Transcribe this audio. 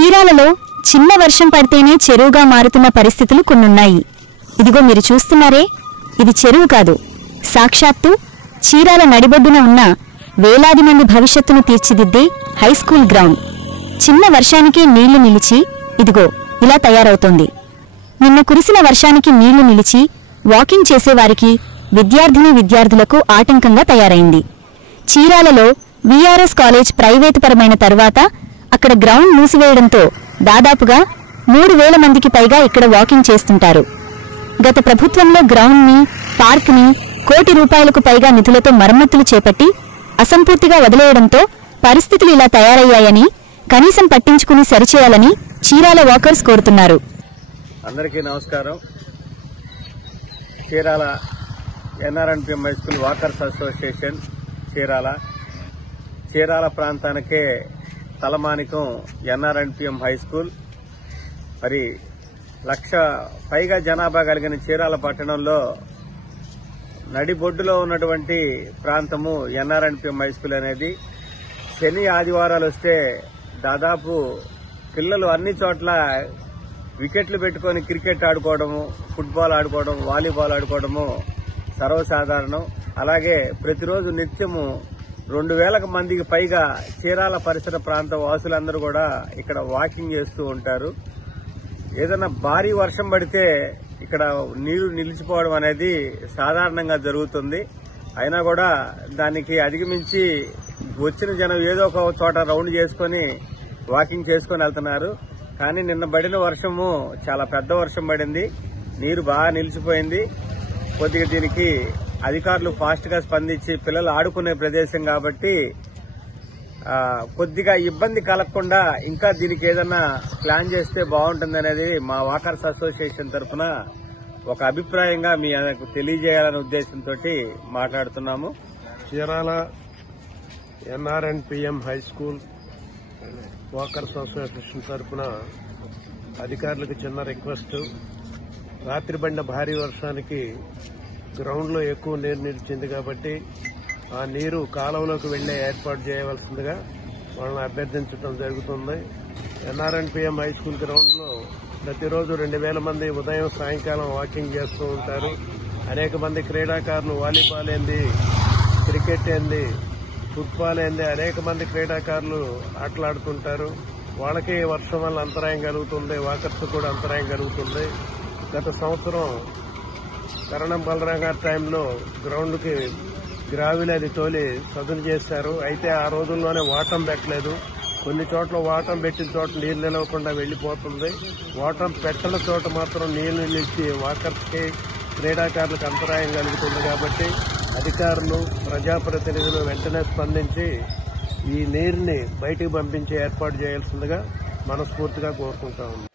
చీరాలలో చిన్న వర్షం పడితేనే చెరువుగా మారుతున్న పరిస్థితులు కొన్నున్నాయి. ఇదిగో మీరు చూస్తున్నారే, ఇది చెరువు కాదు, సాక్షాత్తు చీరాల నడిబొడ్డున ఉన్న వేలాది మంది భవిష్యత్తును తీర్చిదిద్దే హైస్కూల్ గ్రౌండ్. చిన్న వర్షానికి నీళ్లు నిలిచి ఇదిగో ఇలా తయారవుతోంది. నిన్న కురిసిన వర్షానికి నీళ్లు నిలిచి వాకింగ్ చేసేవారికి, విద్యార్థులకు ఆటంకంగా తయారైంది. చీరాలలో వీఆర్ఎస్ కాలేజ్ ప్రైవేటుపరమైన తర్వాత అక్కడ గ్రౌండ్ మూసివేయడంతో దాదాపుగా 3000 మందికి పైగా ఇక్కడ వాకింగ్ చేస్తుంటారు. గత ప్రభుత్వంలో గ్రౌండ్ని, పార్క్ని ₹1,00,00,000 పైగా నిధులతో మరమ్మతులు చేపట్టి అసంపూర్తిగా వదిలేయడంతో పరిస్థితులు ఇలా తయారయ్యాయని, కనీసం పట్టించుకుని సరిచేయాలని చీరాల వాకర్స్ కోరుతున్నారు. అందరికీ నమస్కారం. Chirala NRNPM high school walkers association Chirala ప్రాంతానికే తలమానికం ఎన్ఆర్ఎన్పిఎం హై స్కూల్. మరి 1,00,000 పైగా జనాభా కలిగిన చీరాల పట్టణంలో నడిబొడ్డులో ఉన్నటువంటి ప్రాంతము ఎన్ఆర్ఎన్పిఎం హై స్కూల్ అనేది. శని ఆదివారాలు వస్తే దాదాపు పిల్లలు అన్ని చోట్ల వికెట్లు పెట్టుకుని క్రికెట్ ఆడుకోవడము, ఫుట్బాల్ ఆడుకోవడం, వాలీబాల్ ఆడుకోవడము సర్వసాధారణం. అలాగే ప్రతిరోజు నిత్యము 2,000 మందికి పైగా చీరాల పరిసర ప్రాంత వాసులందరూ కూడా ఇక్కడ వాకింగ్ చేస్తూ ఉంటారు. ఏదైనా భారీ వర్షం పడితే ఇక్కడ నీళ్లు నిలిచిపోవడం అనేది సాధారణంగా జరుగుతుంది. అయినా కూడా దానికి అధిగమించి వచ్చిన జనం ఏదో ఒక చోట రౌండ్ చేసుకుని వాకింగ్ చేసుకుని వెళ్తున్నారు. కానీ నిన్న పడిన వర్షము చాలా పెద్ద వర్షం పడింది, నీరు బాగా నిలిచిపోయింది. కొద్దిగా దీనికి అధికారులు ఫాస్ట్ గా స్పందించి, పిల్లలు ఆడుకునే ప్రదేశం కాబట్టి కొద్దిగా ఇబ్బంది కలగకుండా ఇంకా దీనికి ఏదన్నా ప్లాన్ చేస్తే బాగుంటుందనేది మా వాకర్స్ అసోసియేషన్ తరఫున ఒక అభిప్రాయంగా మీ అందరికి తెలియజేయాలనే ఉద్దేశంతో మాట్లాడుతున్నాము. Chirala NRNPM high school walkers association తరఫున అధికారులకు చిన్న రిక్వెస్ట్. రాత్రి పడిన భారీ వర్షానికి గ్రౌండ్ లో ఎక్కువ నీరు నిలిచింది కాబట్టి ఆ నీరు కాలువలోకి వెళ్లే ఏర్పాటు చేయవలసిందిగా వాళ్ళని అభ్యర్థించడం జరుగుతుంది. ఎన్ఆర్ఎన్పిఎం హై స్కూల్ గ్రౌండ్ లో ప్రతిరోజు 2,000 మంది ఉదయం సాయంకాలం వాకింగ్ చేస్తూ ఉంటారు. అనేక మంది క్రీడాకారులు వాలీబాల్ ఏంది, క్రికెట్ ఏంది, ఫుట్బాల్ ఏంది, అనేక మంది క్రీడాకారులు ఆటలాడుతుంటారు. వాళ్ళకి వర్షం వల్ల అంతరాయం కలుగుతుంది, వాకర్స్ కూడా అంతరాయం కలుగుతుంది. గత సంవత్సరం కరణం బలరాం గారి టైంలో గ్రౌండ్ కి గ్రావిల్ అది తోలి సదును చేశారు. అయితే ఆ రోజుల్లోనే వాటం పెట్టలేదు. కొన్ని చోట్ల వాటం పెట్టిన చోట నీళ్లు నిలవకుండా వెళ్లిపోతుంది. వాటం పెట్టని చోట మాత్రం నీళ్లు నిలిచి వాకర్స్ కి, క్రీడాకారులకు అంతరాయం కలుగుతుంది. కాబట్టి అధికారులు, ప్రజాప్రతినిధులు వెంటనే స్పందించి ఈ నీరుని బయటికి పంపించి ఏర్పాటు చేయాల్సిందిగా మనస్ఫూర్తిగా కోరుకుంటా ఉంది.